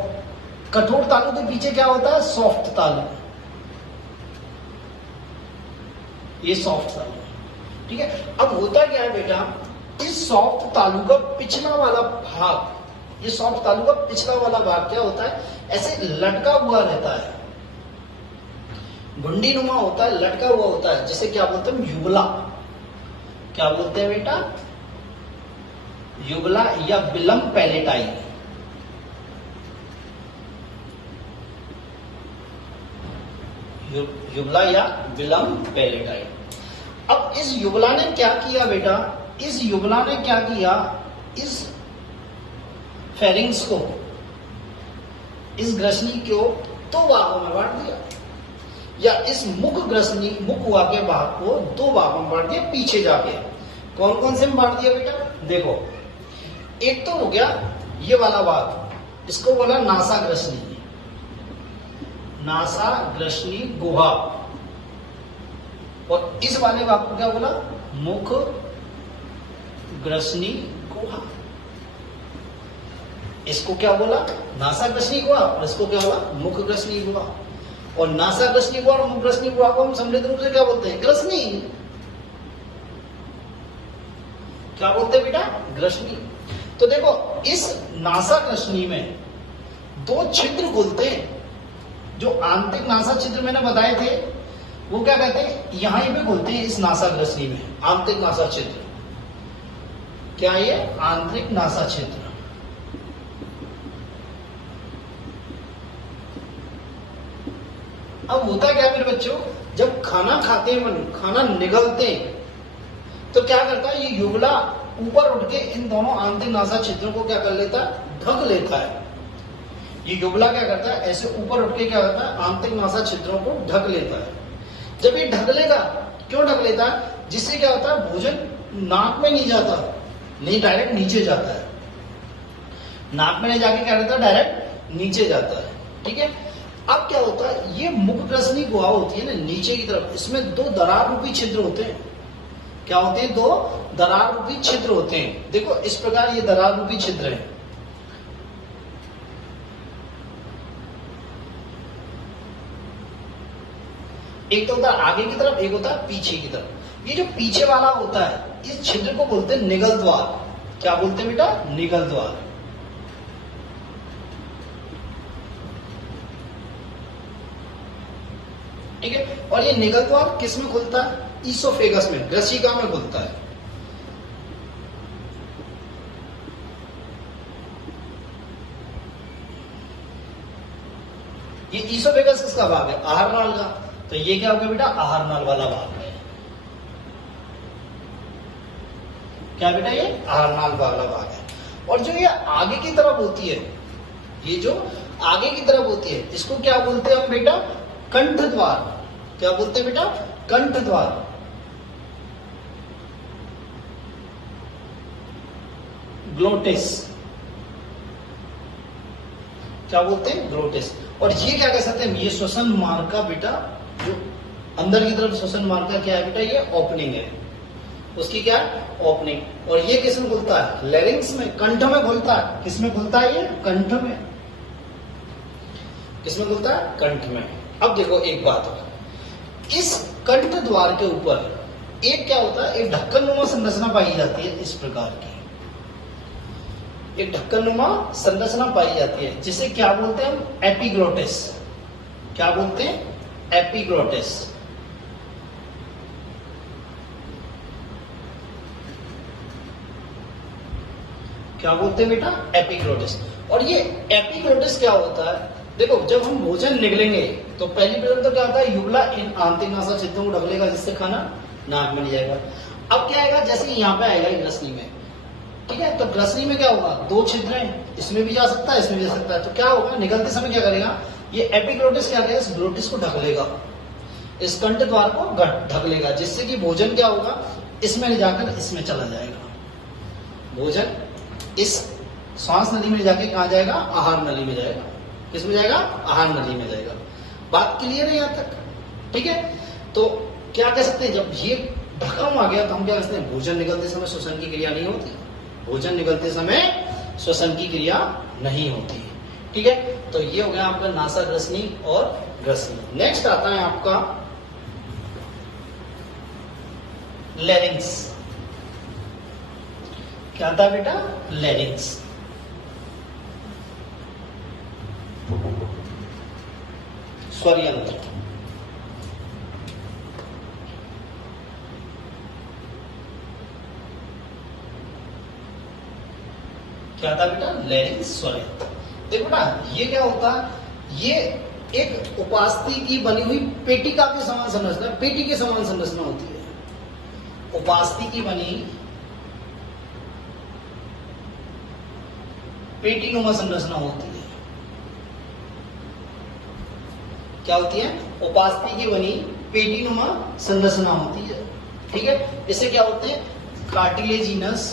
कठोर तालु के पीछे क्या होता है, सॉफ्ट तालु। ये सॉफ्ट तालु, ठीक है। अब होता क्या है बेटा, इस सॉफ्ट तालु का पिछला वाला भाग, ये सॉफ्ट तालु का पिछला वाला भाग क्या होता है, ऐसे लटका हुआ रहता है, घुंडी नुमा होता है, लटका हुआ होता है, जिसे क्या बोलते हैं, युगला। क्या बोलते हैं बेटा, युगला या बिलम पैलेटाई। युगला या बिलम पैलेटाई। अब इस युगला ने क्या किया बेटा, इस युगला ने क्या किया, इस फेरिंग्स को, इस ग्रसनी को दो भागों में बांट दिया, या इस मुख ग्रसनी, मुख हुआ के भाग को दो भागों में बांट दिया पीछे जाके। कौन कौन से में बांट दिया बेटा, देखो, एक तो हो गया ये वाला भाग, इसको बोला नासा ग्रसनी, नासा ग्रसनी गुहा। और इस वाले भाग को क्या बोला, मुख ग्रसनी गुहा। इसको क्या बोला, नासा ग्रसनी गुहा, और इसको क्या बोला, मुख ग्रसनी गुहा। और नासा ग्रसनी गुहा और मुख ग्रसनी गुहा को हम समृद्ध रूप से क्या बोलते हैं, ग्रसनी। क्या बोलते हैं बेटा, ग्रसनी। तो देखो इस नासा ग्रसनी में दो छिद्र खुलते हैं, जो आंतरिक नासा छिद्र मैंने बताए थे, वो क्या कहते हैं, यहां पे खुलते हैं, इस नासा ग्रसनी में, आंतरिक नासा छिद्र। क्या ये, आंतरिक नासा छिद्र। अब होता क्या मेरे बच्चों, जब खाना खाते हैं, खाना निगलते हैं, तो क्या करता है, ये युगला ऊपर उठ के इन दोनों आंतरिक नासा छिद्रों को क्या कर लेता है, ढक लेता है। ये युगला क्या करता है, ऐसे ऊपर उठ के क्या करता है, आंतरिक नासा छिद्रों को ढक लेता है। जब ये ढक लेगा, क्यों ढक लेता है, जिससे क्या होता है, भोजन नाक में नहीं जाता, नहीं, डायरेक्ट नीचे जाता है। नाक में नहीं जाके क्या करता है, डायरेक्ट नीचे जाता है, ठीक है। अब क्या होता है, ये मुख ग्रसनी गुहा होती है ना, नीचे की तरफ, इसमें दो दरार रूपी छिद्र होते हैं। क्या होते हैं, दो दरार रूपी छिद्र होते हैं। देखो इस प्रकार ये दरार रूपी छिद्र है। एक तो होता है आगे की तरफ, एक होता है पीछे की तरफ। ये जो पीछे वाला होता है, इस छिद्र को बोलते हैं निगल द्वार। क्या बोलते हैं बेटा, निगल द्वार। ठीक है। और ये निगल द्वार किस में खुलता है, ईसोफेगस में, ग्रसिका में खुलता है। ये ईसोफेगस किसका भाग है, आहार नाल का। तो ये क्या हो गया बेटा, आहार नाल वाला भाग है। क्या बेटा, ये आहार नाल वाला भाग है। और जो ये आगे की तरफ होती है, ये जो आगे की तरफ होती है, इसको क्या बोलते हैं हम बेटा, कंठ द्वार। क्या बोलते हैं बेटा, कंठ द्वार। ग्लोटिस। क्या बोलते हैं, ग्लोटिस। और ये क्या कह सकते हैं, ये श्वसन मार्ग का बेटा, जो अंदर की तरफ श्वसन मार्ग का क्या है बेटा, ये ओपनिंग है। उसकी क्या ओपनिंग। और ये किसमें खुलता है? लैरिंग्स में, कंठ में खुलता है। किसमें खुलता है? ये कंठ में। किसमें खुलता है? कंठ में। अब देखो एक बात और, इस कंठ द्वार के ऊपर एक क्या होता है, एक ढक्कननुमा संरचना पाई जाती है इस प्रकार की। एक ढक्कननुमा संरचना पाई जाती है जिसे क्या बोलते हैं हम? एपिग्लोटिस। क्या बोलते हैं? एपिग्लोटिस। क्या बोलते हैं बेटा? एपिग्लोटिस। और ये एपिग्लोटिस क्या होता है? देखो जब हम भोजन निगलेंगे तो पहली प्रथम तो क्या होता है? युगला इन आंतरिक नासा छिद्रों को ढक लेगा जिससे खाना नाक में नहीं जाएगा। अब क्या आएगा? जैसे यहाँ पे आएगा ग्रसनी में, ठीक है, तो ग्रसनी में क्या होगा? दो छिद्र हैं, इसमें भी जा सकता है, इसमें भी जा सकता है। तो क्या होगा? निकलते समय क्या करेगा? ये एपिग्लोटिस क्या करेगा? इस ग्लोटिस को ढक लेगा, इस कंठ द्वार को ढक लेगा, जिससे कि भोजन क्या होगा? इसमें नहीं जाकर इसमें चला जाएगा। भोजन इस श्वास नली में जाके कहा जाएगा? आहार नली में जाएगा। किसमें जाएगा? आहार नली में जाएगा। बात क्लियर है यहाँ तक? ठीक है, तो क्या कह सकते हैं, जब ये ढका हुआ गया तो हम क्या कहते हैं? भोजन निकलते समय श्वसन की क्रिया नहीं होती। भोजन निकलते समय श्वसन की क्रिया नहीं होती। ठीक है, तो ये हो गया आपका नासा ग्रसनी और ग्रसनी। नेक्स्ट आता है आपका लैरिंग्स। क्या था बेटा? लैरिंग्स। स्वर यंत्र। क्या था बेटा? लैरिंग्स, स्वर यंत्र। देखो बेटा ये क्या होता है? ये एक उपास्थि की बनी हुई पेटिका के समान संरचना, पेटी के समान संरचना होती है। उपास्थि की बनी पेटीनुमा संरचना होती है। क्या होती है? उपास्थि की बनी पेटीनुमा संरचना होती है। ठीक है, इसे क्या होते हैं? Cartilaginous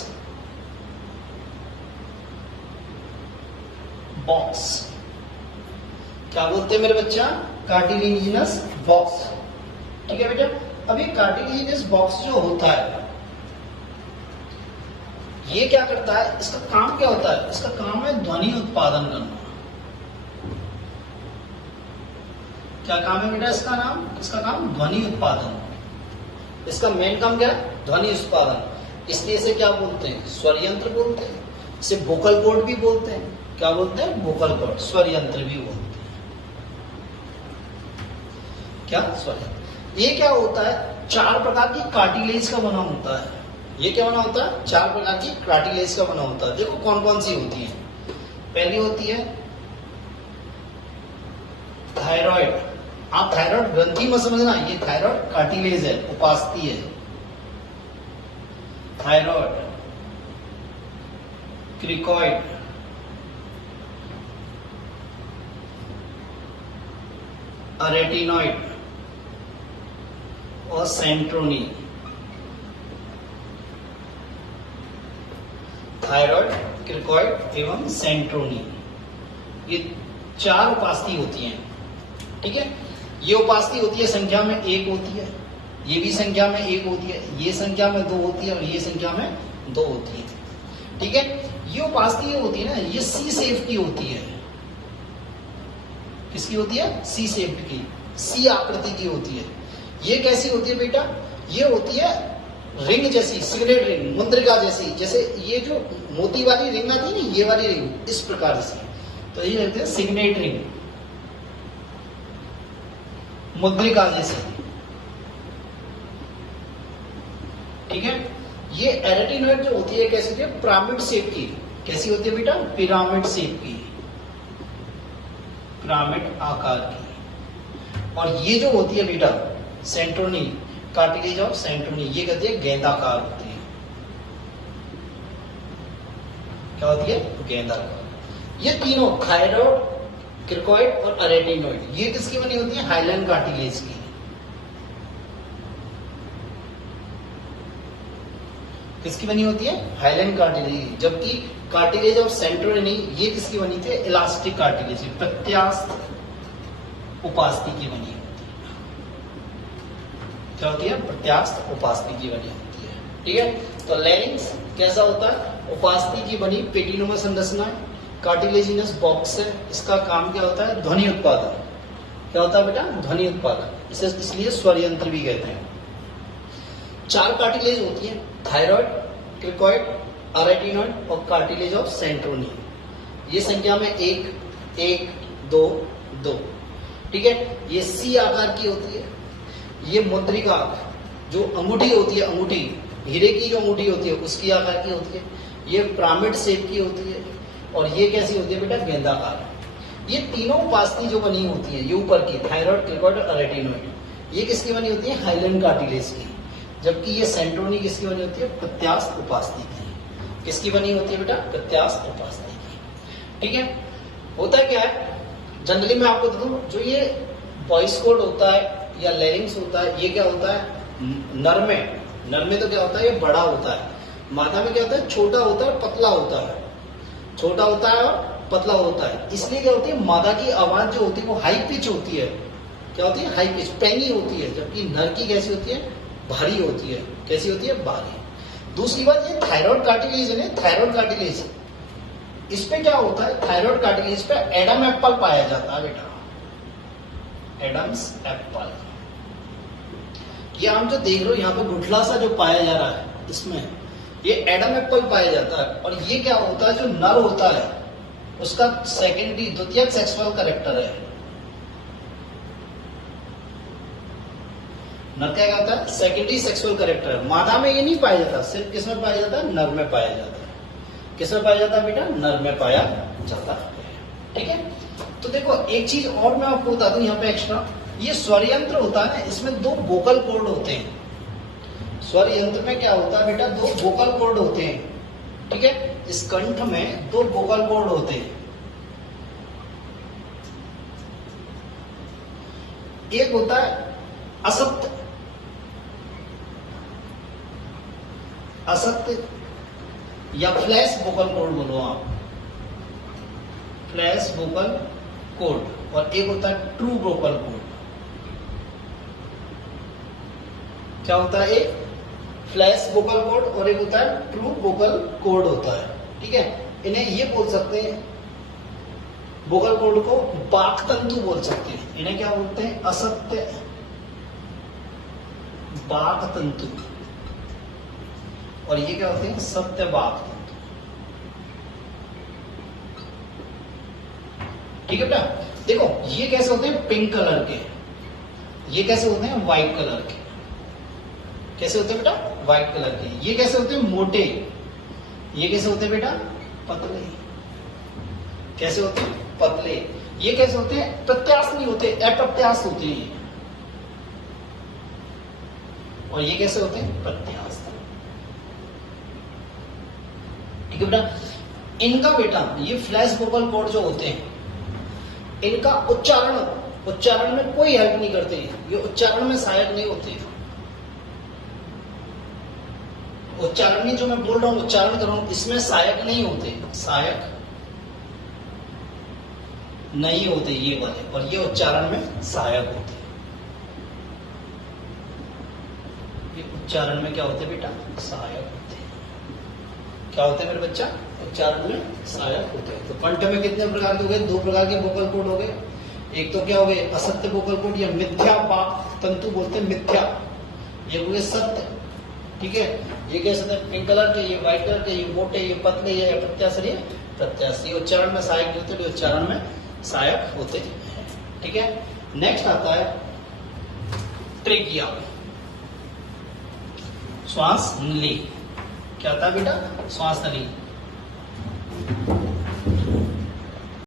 box. क्या बोलते हैं मेरे बच्चा? Cartilaginous box. ठीक है बेटा, अब ये कार्टिलेजिनस बॉक्स जो होता है ये क्या करता है? इसका काम क्या होता है? इसका काम है ध्वनि उत्पादन करना। क्या काम है बेटा इसका नाम? इसका काम ध्वनि उत्पादन। इसका मेन काम क्या है? ध्वनि उत्पादन। इसलिए इसे क्या बोलते हैं? स्वर यंत्र बोलते हैं। इसे वोकल कॉर्ड भी बोलते हैं। क्या बोलते हैं? Vocal cord. स्वर यंत्र भी बोलते हैं। क्या? स्वर यंत्र। ये क्या होता है? चार प्रकार की कार्टिलेज का बना होता है। ये क्या बना होता है? चार प्रकार की कार्टिलेज का बना होता है। देखो कौन कौन सी होती है। पहली होती है थायराइड। आप थायराइड ग्रंथि में समझना, ये थायराइड कार्टिलेज है, उपास्थि है। थायराइड, क्रिकॉइड, अरेटिनॉइड और सेंट्रोनी। थायराइड, क्रिकॉइड एवं सेंट्रोनी, ये चार उपास्थि होती हैं। ठीक है, ये उपास्थि होती है संख्या में एक होती है, ये भी संख्या में एक होती है, ये संख्या में दो होती है और ये संख्या में दो होती है। ठीक है, ये उपास्थि ये होती है ना, ये सी शेप की होती है। किसकी होती है? सी शेप की, सी आकृति की होती है। ये कैसी होती है बेटा? ये होती है रिंग जैसी, सिगरेट रिंग, मुद्रिका जैसी। जैसे ये जो मोती वाली रिंग आती है ना, ये वाली रिंग इस प्रकार से, तो ये कहते हैं सिग्नेट रिंग, मुद्रिका जैसी। ठीक है, ये एरेटिनॉइड जो होती है कैसी होती है? पिरामिड शेप की। कैसी होती है बेटा? पिरामिड शेप की, पिरामिड आकार की। और ये जो होती है बेटा सेंट्रोनी, कार्टिलेज ऑफ सेंट्रोनी, ये कहते हैं गेंदाकार होती है। क्या होती है? गेंदाकार। ये तीनों थायराइड, क्रिकॉइड और अरेटिनॉइड, ये किसकी बनी होती है? हाइलैंड कार्टिलेज की। किसकी बनी होती है? Highland cartilage. जबकि कार्टिलेज ऑफ सेंट्रोनी ये किसकी बनी थी? इलास्टिक कार्टिलेज, प्रत्यास्थ उपास्थि की बनी होती है। क्या होती है? प्रत्यास्थ उपास्थि की बनी होती है। ठीक है। तो लैरिंक्स कैसा होता है? उपास्थि की बनी पेटिनुमा संरचना, कार्टिलेजिनस बॉक्स है। इसका काम क्या होता है? ध्वनि उत्पादन। क्या होता है बेटा? ध्वनि उत्पादन। इसे इसलिए स्वर यंत्र भी कहते हैं। 4 कार्टिलेज होती है, थायराइड, क्रिकॉइड, अरेटिनॉइड और कार्टिलेज ऑफ सेंट्रोनी। ये संख्या में 1, 1, 2, 2। ठीक है। ये सी आकार की होती है। ये मुद्रिका जो अंगूठी होती है, अंगूठी हीरे की जो अंगूठी होती है उसकी आकार की होती है। ये पिरामिड शेप की होती है और ये कैसी होती है बेटा? गेंदाकार। ये तीनों उपास्थि जो बनी होती है, ये ऊपर की थायराइड, क्रिकॉइड और अरेटिनॉइड, ये किसकी बनी होती है? हाइलैंड कार्टिलेज की। जबकि ये सेंट्रोनी किसकी बनी होती है? प्रत्यास्थ उपास्थि की। किसकी बनी होती है बेटा? प्रत्यास्थ उपास्थि की। ठीक है। होता क्या है जनरली मैं आपको बताऊं, जो ये वॉइस कोड होता है या लैरिंग्स होता है, ये क्या होता है? नर में तो क्या होता है? ये बड़ा होता है। मादा में क्या होता है? छोटा होता है, पतला होता है। छोटा होता है और पतला होता है। इसलिए क्या होती है? मादा की आवाज जो होती है वो हाई पिच होती है। क्या होती है? हाई पिच, पैंगी होती है। जबकि नर की कैसी होती है? भारी होती है। कैसी होती है? भारी। दूसरी बात, ये थायराइड कार्टिलेज है ना, थायराइड कार्टिलेज, इस पे क्या होता है? थायराइड कार्टिलेज पे एडम एप्पल पाया जाता है बेटा, एडम्स एप्पल। ये हम जो देख रहे हो यहाँ पे गुठला सा जो पाया जा रहा है, इसमें ये एडम एप्पल पाया जाता है। और ये क्या होता है? जो नर होता है उसका सेकेंडरी, द्वितीयक सेक्सुअल कैरेक्टर है। नर क्या होता है? सेकेंडरी सेक्सुअल कैरेक्टर है। मादा में ये नहीं पाया जाता, सिर्फ किस में पाया जाता है? नर में पाया जाता है। किस में पाया जाता है बेटा? नर में पाया जाता है। ठीक है। तो देखो एक चीज और मैं आपको बता दूं यहाँ पे एक्स्ट्रा, ये स्वर यंत्र होता है ना, इसमें 2 वोकल कॉर्ड होते हैं। स्वर यंत्र में क्या होता है बेटा? 2 वोकल कॉर्ड होते हैं। ठीक है। इस कंठ में 2 वोकल कॉर्ड होते हैं। एक होता है असत्य, असत्य या फ्लैश वोकल कॉर्ड बोलो आप, फ्लैश वोकल कॉर्ड। और एक होता है ट्रू वोकल कॉर्ड। क्या होता है? एक फ्लैश वोकल कॉर्ड और एक होता है ट्रू वोकल कॉर्ड होता है। ठीक है। इन्हें ये बोल सकते हैं, वोकल कॉर्ड को वाक् तंतु बोल सकते हैं। इन्हें क्या बोलते हैं? असत्य वाक् तंतु। और ये क्या होते हैं? सत्य वाक् तंतु। ठीक है बेटा। देखो ये कैसे होते हैं? पिंक कलर के। ये कैसे होते हैं? व्हाइट कलर के। कैसे होते हैं बेटा? व्हाइट कलर के। ये कैसे होते हैं? मोटे। ये कैसे होते हैं बेटा? पतले। कैसे होते हैं? पतले। ये कैसे होते हैं? प्रत्यास्थ नहीं होते, अप्रत्यास्थ होते हैं। और ये कैसे होते हैं? प्रत्यास्थ। ठीक है बेटा। इनका बेटा ये फ्लैश वोकल कॉर्ड जो होते हैं, इनका उच्चारण में कोई हेल्प नहीं करते। ये उच्चारण में सहायक नहीं होते। उच्चारण जो मैं बोल रहा हूं, उच्चारण कर रहा हूं, इसमें सहायक नहीं होते, सहायक नहीं होते ये वाले। और ये उच्चारण में सहायक होते। ये उच्चारण में क्या होते बेटा? सहायक होते। क्या होते मेरे बच्चा? उच्चारण में सहायक होते हैं। तो कंठ में कितने प्रकार के हो गए? 2 प्रकार के वोकल कॉर्ड हो गए। एक तो क्या हो गए? असत्य वोकल कॉर्ड या मिथ्या वाक् तंतु बोलते हैं, मिथ्या। ये हो गए सत्य। ठीक है। ये कैसे होते हैं? पिंक कलर के, ये व्हाइट कलर के, ये मोटे, ये पतले, ये प्रत्यास्थ, ये प्रत्यास्थ। ये उच्चारण में सहायक नहीं होते, उच्चारण में सहायक होते हैं। ठीक है। नेक्स्ट आता है ट्रेकिया, श्वास नली। क्या आता है बेटा? श्वास नली।